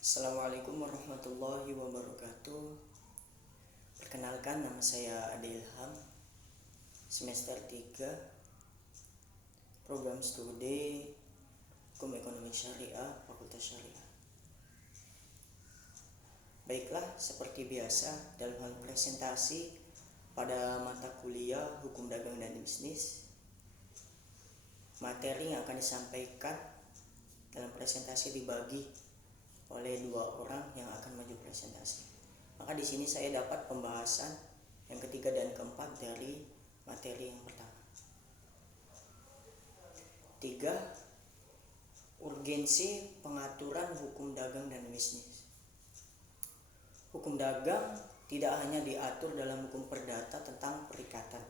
Assalamualaikum warahmatullahi wabarakatuh. Perkenalkan, nama saya Ade Ilham, semester 3, program studi Hukum Ekonomi Syariah, Fakultas Syariah. Baiklah, seperti biasa dalam hal presentasi pada mata kuliah Hukum Dagang dan Bisnis, materi yang akan disampaikan dalam presentasi dibagi oleh 2 orang yang akan maju presentasi. Maka di sini saya dapat pembahasan yang ketiga dan keempat dari materi yang pertama. 3. Urgensi pengaturan hukum dagang dan bisnis. Hukum dagang tidak hanya diatur dalam hukum perdata tentang perikatan.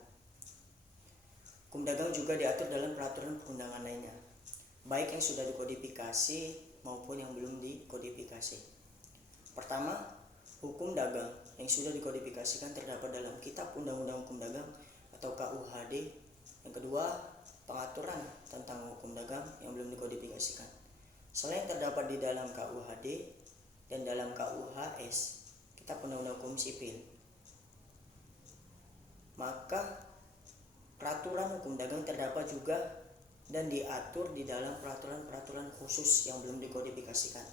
Hukum dagang juga diatur dalam peraturan perundangan lainnya, baik yang sudah dikodifikasi maupun yang belum dikodifikasi. Pertama, hukum dagang yang sudah dikodifikasikan terdapat dalam Kitab Undang-Undang Hukum Dagang atau KUHD. Yang kedua, pengaturan tentang hukum dagang yang belum dikodifikasikan. Selain terdapat di dalam KUHD dan dalam KUHS, Kitab Undang-Undang Hukum Sipil, maka peraturan hukum dagang terdapat juga dan diatur di dalam peraturan-peraturan khusus yang belum dikodifikasikan.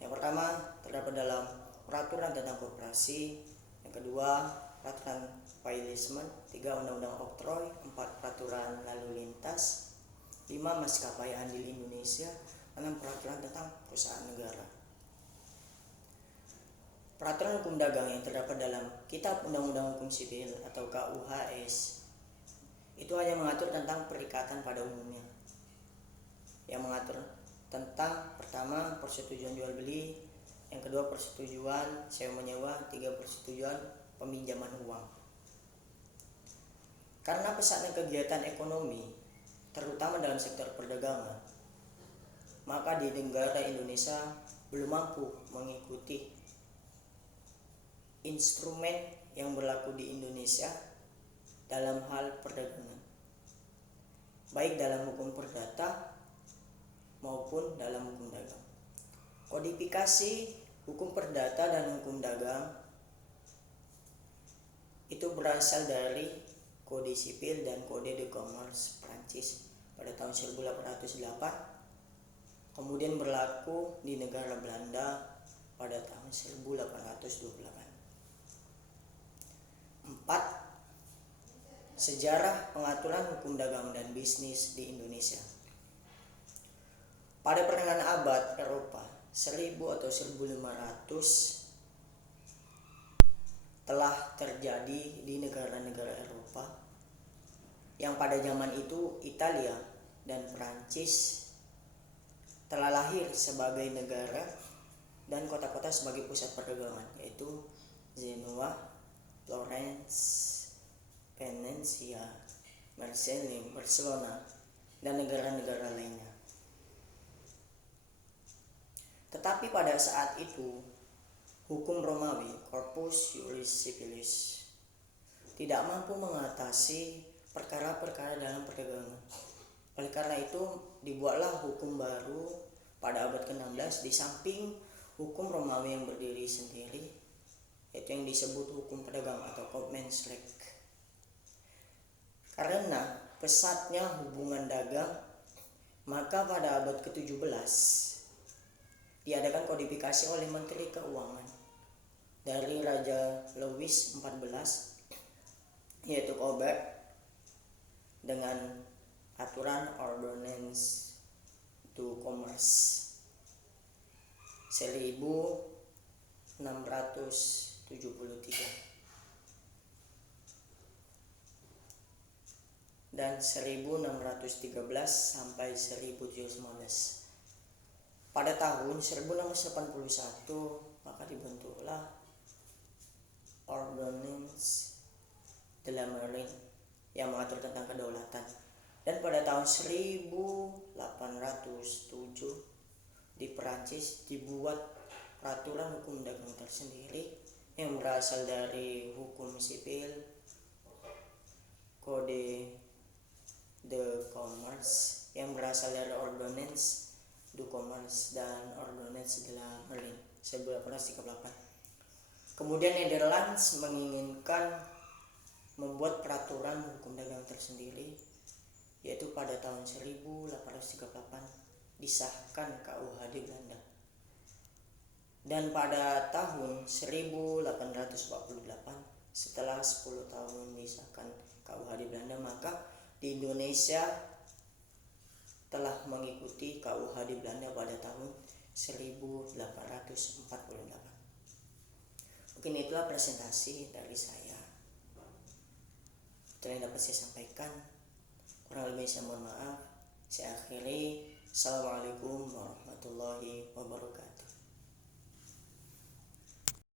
Yang pertama terdapat dalam peraturan tentang koperasi, yang kedua peraturan pailismen, 3 undang-undang oktroy, 4 peraturan lalu lintas, 5 maskapai andil Indonesia, 6 peraturan tentang perusahaan negara. Peraturan hukum dagang yang terdapat dalam Kitab Undang-Undang Hukum Sipil atau KUHS itu hanya mengatur tentang perikatan pada umumnya, yang mengatur tentang pertama persetujuan jual beli, yang kedua persetujuan sewa menyewa, 3 persetujuan peminjaman uang. Karena pesatnya kegiatan ekonomi terutama dalam sektor perdagangan, maka di negara Indonesia belum mampu mengikuti instrumen yang berlaku di Indonesia dalam hal perdagangan, baik dalam hukum perdata maupun dalam hukum dagang. Kodifikasi hukum perdata dan hukum dagang itu berasal dari Kode Sipil dan Kode de Commerce Prancis pada tahun 1808, kemudian berlaku di negara Belanda pada tahun 1828. 4. Sejarah pengaturan hukum dagang dan bisnis di Indonesia. Pada pertengahan abad Eropa 1000 atau 1500 telah terjadi di negara-negara Eropa yang pada zaman itu Italia dan Prancis telah lahir sebagai negara dan kota-kota sebagai pusat perdagangan, yaitu Genoa, Florence, Venesia, Marseille, Barcelona, dan negara-negara lainnya. Tetapi pada saat itu hukum Romawi, Corpus Juris Civilis, tidak mampu mengatasi perkara-perkara dalam perdagangan. Oleh karena itu dibuatlah hukum baru pada abad ke-16 di samping hukum Romawi yang berdiri sendiri, yaitu yang disebut hukum pedagang atau Kaufmannsrecht. Karena pesatnya hubungan dagang, maka pada abad ke-17 diadakan kodifikasi oleh Menteri Keuangan dari Raja Louis XIV, yaitu Colbert, dengan aturan Ordonnance du Commerce 1673 dan 1613 sampai 1715. Pada tahun 1681 maka dibentuklah Ordonnance de la Marine yang mengatur tentang kedaulatan, dan pada tahun 1807 di Perancis dibuat peraturan hukum dagang tersendiri yang berasal dari hukum sipil, Kode de Commerce yang berasal dari Ordonnance du Commerce dan Ordonnance de la Marine. 1838. Kemudian Netherlands menginginkan membuat peraturan hukum dagang tersendiri, yaitu pada tahun 1838 disahkan KUHD Belanda. Dan pada tahun 1848 setelah 10 tahun disahkan KUHD Belanda, maka di Indonesia telah mengikuti KUHD Belanda pada tahun 1848. Mungkin itulah presentasi dari saya. Itu yang dapat saya sampaikan. Kurang lebih saya mohon maaf. Saya akhiri. Assalamualaikum warahmatullahi wabarakatuh.